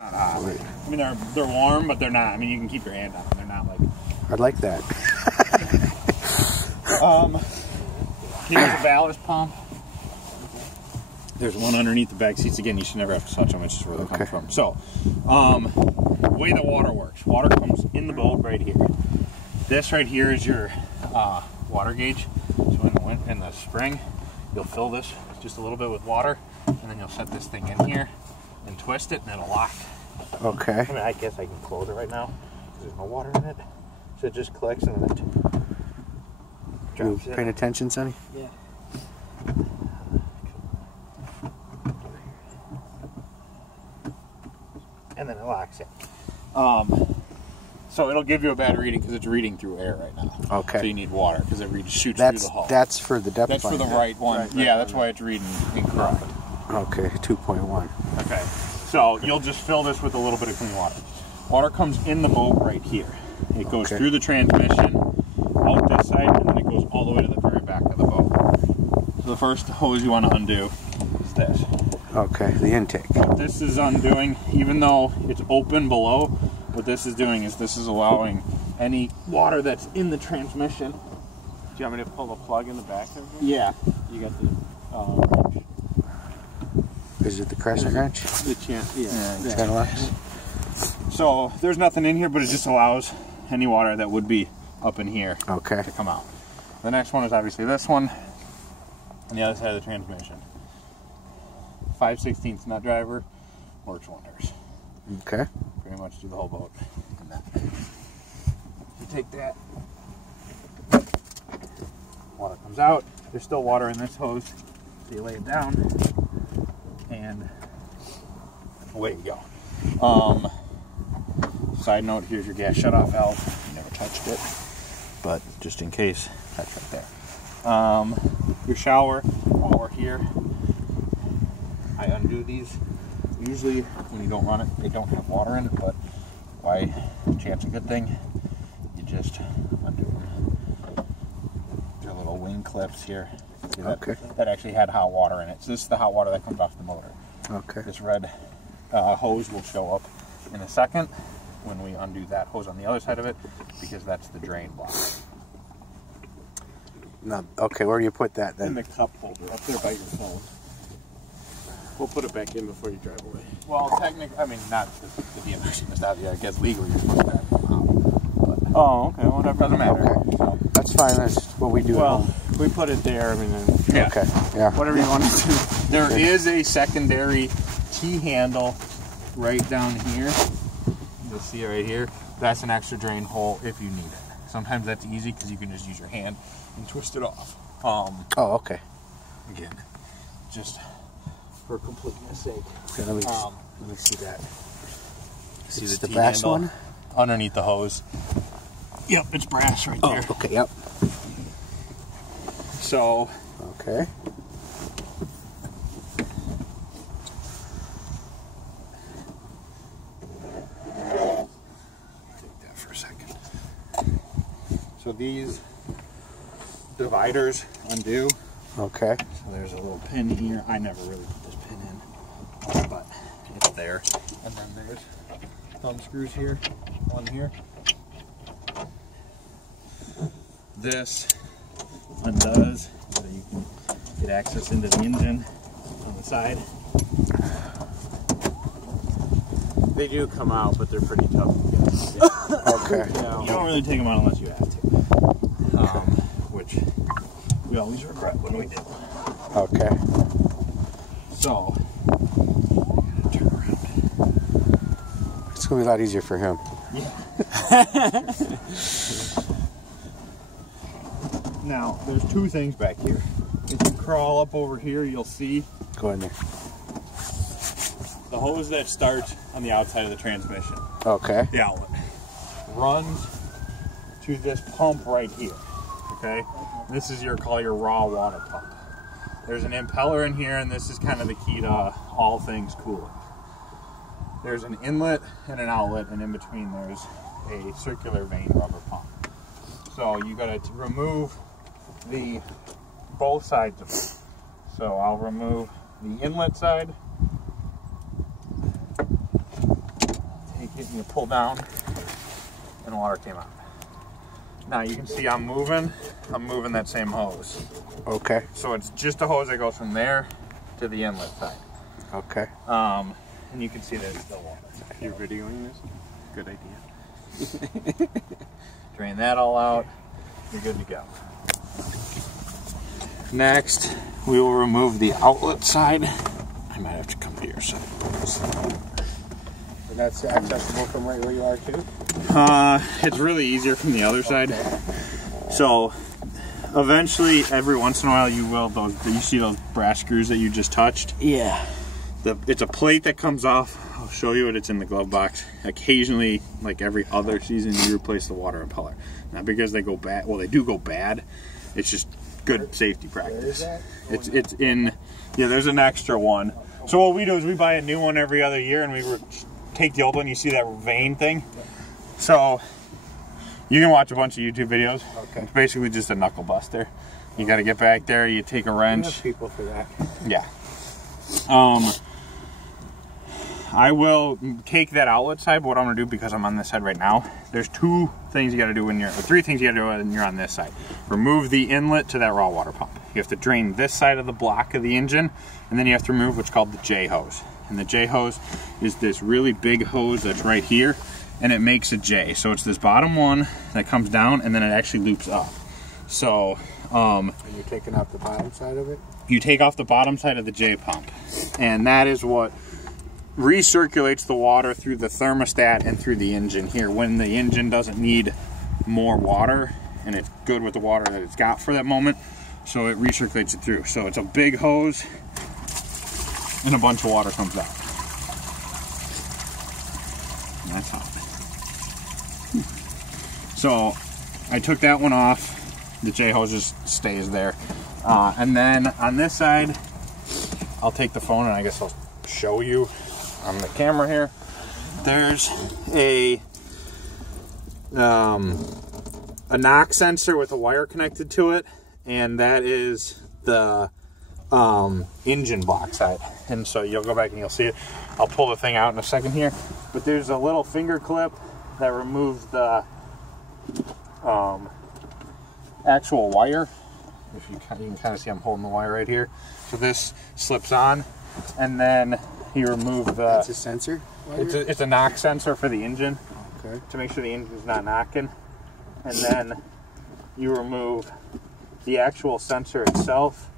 Not hot. I mean, they're warm, but they're not. I mean, you can keep your hand on them. They're not like. I'd like that. Here's a ballast pump. There's one underneath the back seats. Again, you should never have to touch them. It's just where they come from. So, the way the water works. Water comes in the boat right here. This right here is your water gauge. So in the spring, you'll fill this just a little bit with water, and then you'll set this thing in here and twist it, and it'll lock. Okay. I mean, I guess I can close it right now because there's no water in it. So it just clicks and then it drops. You paying attention, Sonny? Yeah. And then it locks it. So it'll give you a bad reading because it's reading through air right now. Okay. So you need water because it shoots through the hull. That's for the depth. That's for the right one. Right, yeah, that's why it's reading incorrect. Okay, 2.1. Okay. So you'll just fill this with a little bit of clean water. Water comes in the boat right here. It goes through the transmission, out this side, and then it goes all the way to the very back of the boat. So the first hose you want to undo is this. Okay, the intake. What this is undoing, even though it's open below, what this is doing is this is allowing any water that's in the transmission. Do you want me to pull the plug in the back of it? Yeah. You got the wrench. Is it the crescent wrench? The Channel X. So there's nothing in here, but it just allows any water that would be up in here to come out. The next one is obviously this one on the other side of the transmission. 5/16 nut driver works wonders. Okay. Pretty much do the whole boat. You take that, water comes out. There's still water in this hose, so you lay it down, and away you go. Side note: here's your gas shutoff valve. You never touched it, but just in case, that's right there. Your shower, while we're here, I undo these. Usually when you don't run it, they don't have water in it, but why chance a good thing, you just undo them. There are little wing clips here. See that? That actually had hot water in it. So this is the hot water that comes off the motor. Okay. This red hose will show up in a second when we undo that hose on the other side of it, because that's the drain block. Now, okay, where do you put that then? In the cup holder, up there by your phone. We'll put it back in before you drive away. Well, technically, I mean, not to be embarrassing, I guess legally you're supposed to have it. Oh, okay, whatever. Doesn't matter. Okay. So, that's fine, that's what we do at home. We put it there, I mean, yeah. Okay, yeah. Whatever you want to do. There is a secondary T-handle right down here. You'll see it right here. That's an extra drain hole if you need it. Sometimes that's easy because you can just use your hand and twist it off. Oh, okay. Again, just for completeness sake. Okay, let me see that. See the brass one? Underneath the hose. Yep, it's brass right there. Okay, yep. So. Okay. Take that for a second. So these dividers undo. Okay. So there's a little pin here. I never really put this pin in, but it's there. And then there's thumb screws here, one here. This undoes so you can get access into the engine on the side. they do come out, but they're pretty tough to get. Okay. You don't really take them out unless you have to, which we always regret when we do. Okay. So, I'm gonna turn around. It's gonna be a lot easier for him. Yeah. Now, there's two things back here. If you crawl up over here, you'll see. Go in there. The hose that starts on the outside of the transmission. Okay. The outlet runs to this pump right here. Okay. This is your raw water pump. There's an impeller in here, and this is kind of the key to all things cooling. There's an inlet and an outlet, and in between there's a circular vane rubber pump. So you got to remove both sides of it. So I'll remove the inlet side, and you pull down, and water came out. Now you can see I'm moving that same hose. Okay. So it's just a hose that goes from there to the inlet side. Okay. And you can see that it's still water. You're videoing this? Good idea. Drain that all out, you're good to go. Next, we will remove the outlet side. I might have to come to your side. And that's accessible from right where you are too? It's really easier from the other side. So eventually, every once in a while, you see those brass screws that you just touched? Yeah. It's a plate that comes off. I'll show you what it's in the glove box. Occasionally, like every other season, you replace the water impeller. Not because they go bad. Well, they do go bad. It's just good safety practice. It's in. Yeah, there's an extra one. So what we do is we buy a new one every other year, and we take the old one. You see that vein thing? So you can watch a bunch of YouTube videos. Okay. It's basically just a knuckle buster. You got to get back there. You take a wrench. Enough people for that. Yeah. I will take that outlet side, but what I'm going to do, because I'm on this side right now, there's three things you got to do when you're on this side. Remove the inlet to that raw water pump. You have to drain this side of the block of the engine, and then you have to remove what's called the J hose. And the J hose is this really big hose that's right here, and it makes a J. So it's this bottom one that comes down, and then it actually loops up. So, and you're taking off the bottom side of it? You take off the bottom side of the J pump, and that is what recirculates the water through the thermostat and through the engine here when the engine doesn't need more water and it's good with the water that it's got for that moment, so it recirculates it through. So it's a big hose and a bunch of water comes out, and that's how. So I took that one off. The J hose just stays there, and then on this side I'll take the phone and I guess I'll show you on the camera here. There's a knock sensor with a wire connected to it, and that is the engine block side. And so you'll go back and you'll see it. I'll pull the thing out in a second here, but there's a little finger clip that removes the actual wire. If you can kind of see I'm holding the wire right here. So this slips on, and then you remove the... That's a sensor? It's a knock sensor for the engine. Okay. To make sure the engine's not knocking. And then you remove the actual sensor itself.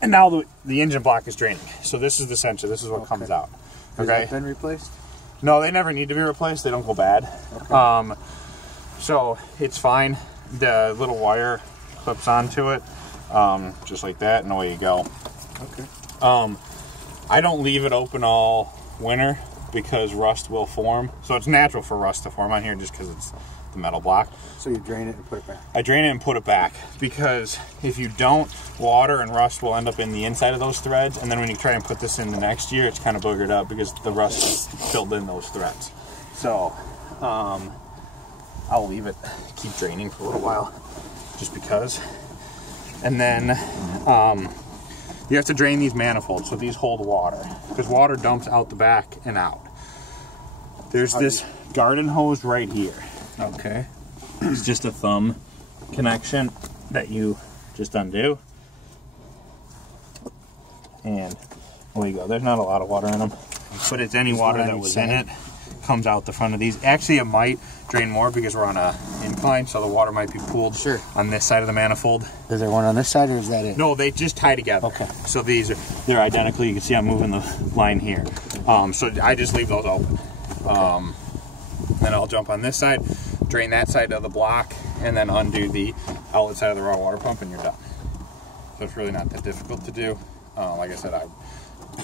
And now the engine block is draining. So this is the sensor. This is what comes out. Has that been replaced? No, they never need to be replaced. They don't go bad. Okay. So it's fine. The little wire clips onto it, just like that, and away you go. Okay. I don't leave it open all winter because rust will form. So it's natural for rust to form on here just because it's the metal block. So you drain it and put it back? I drain it and put it back, because if you don't, water and rust will end up in the inside of those threads, and then when you try and put this in the next year, it's kind of boogered up because the rust filled in those threads. So I'll leave it, keep draining for a little while, just because. And then you have to drain these manifolds so these hold water, because water dumps out the back and out. There's this garden hose right here. Okay. It's just a thumb connection that you just undo. And there you go. There's not a lot of water in them, but it's any water that was in it comes out the front of these. Actually, it might drain more because we're on a incline, so the water might be pooled on this side of the manifold. Is there one on this side, or is that it? No, they just tie together. Okay. So they're identical. You can see I'm moving the line here. So I just leave those open. Okay. Then I'll jump on this side, drain that side of the block, and then undo the outlet side of the raw water pump, and you're done. So it's really not that difficult to do. Like I said, I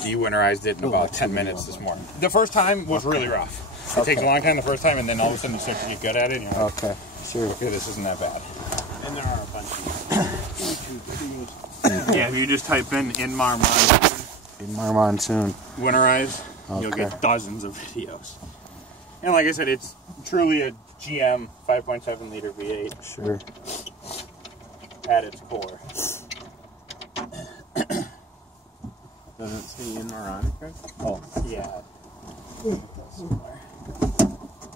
de-winterized it in about 10 minutes this morning. The first time was really rough. It takes a long time the first time, and then all of a sudden you start to get good at it, and you're like, okay, this isn't that bad. And there are a bunch of YouTube videos. Yeah, if you just type in Inmar Monsoon winterize, you'll get dozens of videos. And like I said, it's truly a GM 5.7 liter V8. Sure. At its core. Does it say in or on it, Greg? Oh, yeah.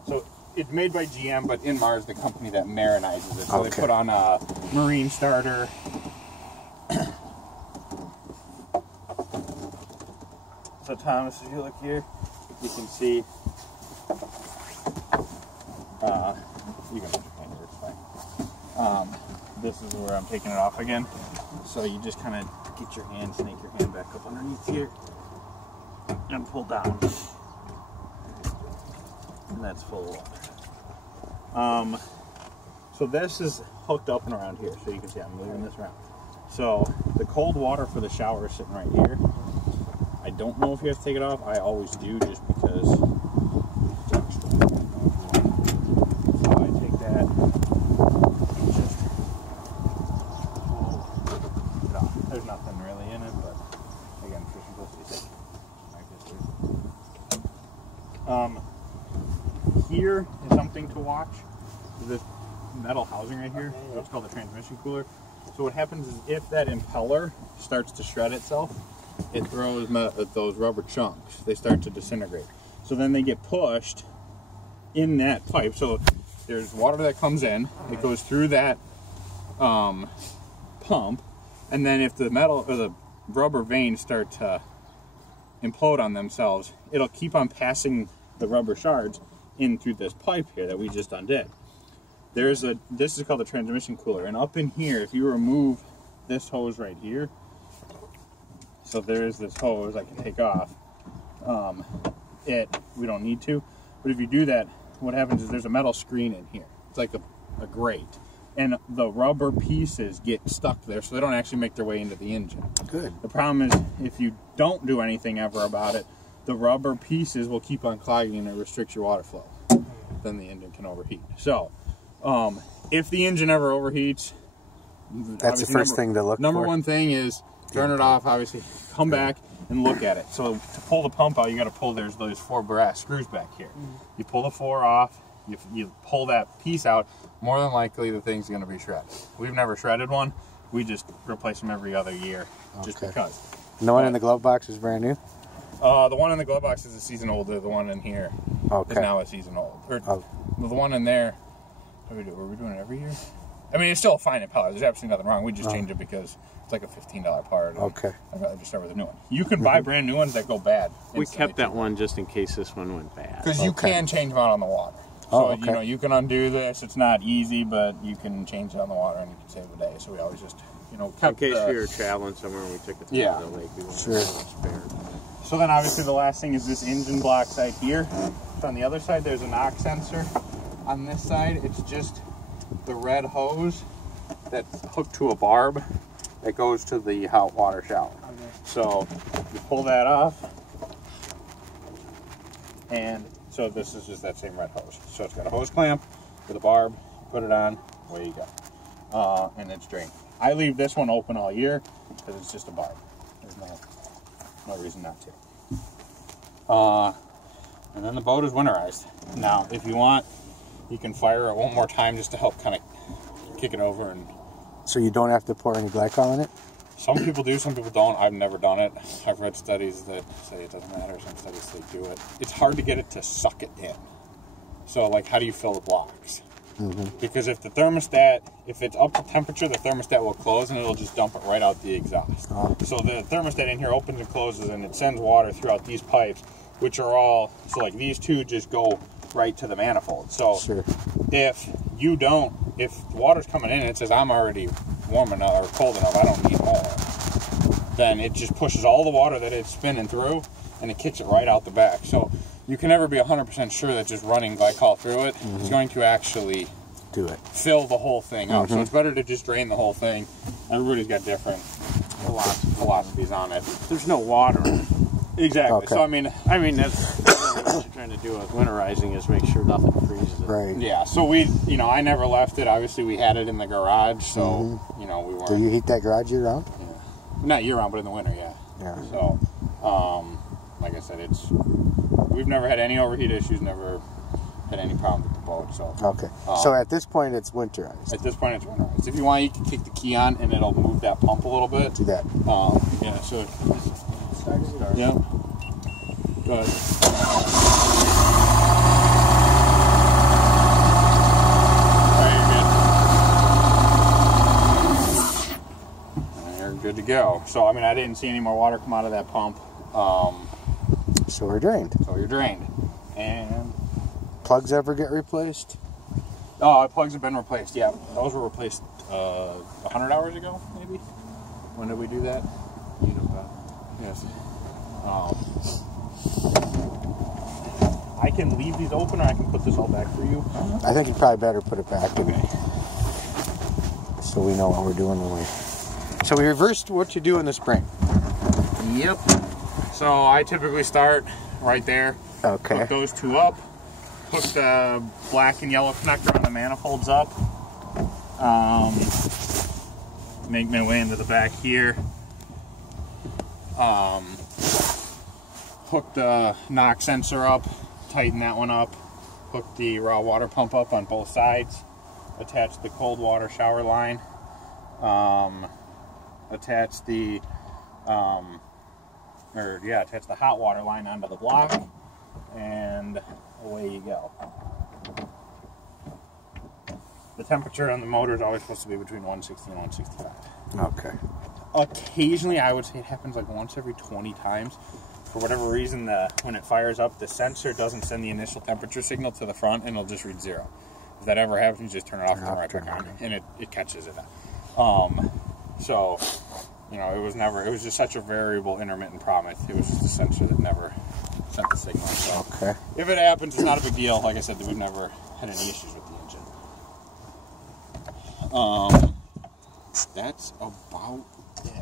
So it's made by GM, but Inmar is the company that marinizes it. So they put on a marine starter. So Thomas, if you look here, you can see. You can put your hand here, it's fine. This is where I'm taking it off again. So you just kind of get your hand, snake your hand back up underneath here, and pull down. And that's full of water. So this is hooked up and around here, so you can see I'm moving this around. So the cold water for the shower is sitting right here. I don't know if you have to take it off. I always do, just because it's extra. So I take that and just pull it off. There's nothing really in it, but again, for simplicity's sake, I guess there's. Here is something to watch. This metal housing right here, what's called a transmission cooler. So what happens is if that impeller starts to shred itself, it throws those rubber chunks. They start to disintegrate. So then they get pushed in that pipe. So there's water that comes in. It goes through that pump, and then if the metal or the rubber veins start to implode on themselves, it'll keep on passing the rubber shards in through this pipe here that we just undid. This is called a transmission cooler, and up in here, if you remove this hose right here, so there's this hose I can take off. We don't need to, but if you do that, what happens is there's a metal screen in here. It's like a grate, and the rubber pieces get stuck there, so they don't actually make their way into the engine. Good. The problem is if you don't do anything ever about it, the rubber pieces will keep on clogging and it restricts your water flow. Then the engine can overheat. So, if the engine ever overheats, that's the first thing to look for. Number one thing is turn it off, obviously, come back and look at it. So to pull the pump out, you got to pull, there's those 4 brass screws back here. You pull the 4 off, you pull that piece out, more than likely the thing's going to be shredded. We've never shredded one. We just replace them every other year, just because. And the one in the glove box is brand new? The one in the glove box is a season old. The one in here is now a season old. Or, the one in there, what do we do? Were we doing it every year? I mean, it's still a fine impeller. There's absolutely nothing wrong. We just change it because it's like a $15 part. Okay. I'd rather just start with a new one. You can buy brand new ones that go bad. We kept that one just in case this one went bad. Because you can change them out on the water. So, you know, you can undo this. It's not easy, but you can change it on the water and you can save a day. So we always just, you know, kept in case we were traveling somewhere and we took it to the lake. We wanted to spare. So then obviously the last thing is this engine block side here. So on the other side, there's a knock sensor. On this side, it's just the red hose that's hooked to a barb that goes to the hot water shower. So you pull that off, and so this is just that same red hose. So it's got a hose clamp with a barb, put it on, away you go. And it's drained. I leave this one open all year because it's just a barb. There's no reason not to. And then the boat is winterized. Now, if you want, you can fire it one more time just to help kind of kick it over. And so you don't have to pour any glycol in it? Some people do, some people don't. I've never done it. I've read studies that say it doesn't matter. Some studies say do it. It's hard to get it to suck it in. So, like, how do you fill the blocks? Because if the thermostat, if it's up to temperature, the thermostat will close and it'll just dump it right out the exhaust. So the thermostat in here opens and closes and it sends water throughout these pipes, which are all, so like these two just go right to the manifold. So if you don't, if water's coming in and it says I'm already warm enough or cold enough, I don't need more, then it just pushes all the water that it's spinning through and it kicks it right out the back. So you can never be 100% sure that just running glycol through it is going to actually fill the whole thing up. So it's better to just drain the whole thing. Everybody's got different philosophies on it. There's no water in it. Exactly. So I mean that's what you're trying to do with winterizing is make sure nothing freezes it. Right. Yeah. So we, you know, I never left it. Obviously, we had it in the garage, so you know we weren't. Do you heat that garage year round? Yeah. Not year round, but in the winter, yeah. Yeah. So, like I said, we've never had any overheat issues. Never had any problems with the boat. So. Okay. So at this point, it's winterized. At this point, it's winterized. If you want, you can kick the key on, and it'll move that pump a little bit. Do that. Yeah. So Yep. Good. Good to go. So, I mean, I didn't see any more water come out of that pump. So we're drained. So you're drained. And plugs ever get replaced? Oh, plugs have been replaced. Yeah, those were replaced 100 hours ago, maybe. When did we do that? You know about. Yes. I can leave these open, or I can put this all back for you. I think you probably better put it back. Okay. So we know what we're doing when we. So we reversed what you do in the spring. Yep. So I typically start right there. Okay. Hook those two up. Hook the black and yellow connector on the manifolds up. Make my way into the back here. Hook the knock sensor up. Tighten that one up. Hook the raw water pump up on both sides. Attach the cold water shower line. Attach the attach the hot water line onto the block, and away you go. The temperature on the motor is always supposed to be between 160 and 165. Okay. Occasionally, I would say it happens like once every 20 times. For whatever reason, when it fires up, the sensor doesn't send the initial temperature signal to the front, and it'll just read 0. If that ever happens, you just turn it off and turn it right back on, and it catches it. So, you know, it was just such a variable intermittent problem. It was just a sensor that never sent the signal. So okay. If it happens, it's not a big deal. Like I said, we've never had any issues with the engine. That's about it.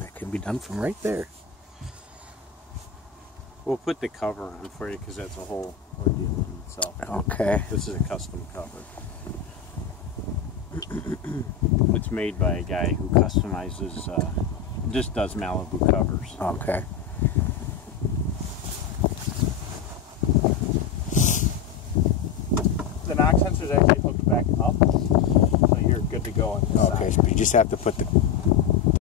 That can be done from right there. We'll put the cover on for you because that's a whole ordeal in itself. Okay. This is a custom cover. It's made by a guy who customizes, just does Malibu covers. Okay. The knock sensor is actually hooked back up, so you're good to go on this Okay, side. so you just have to put the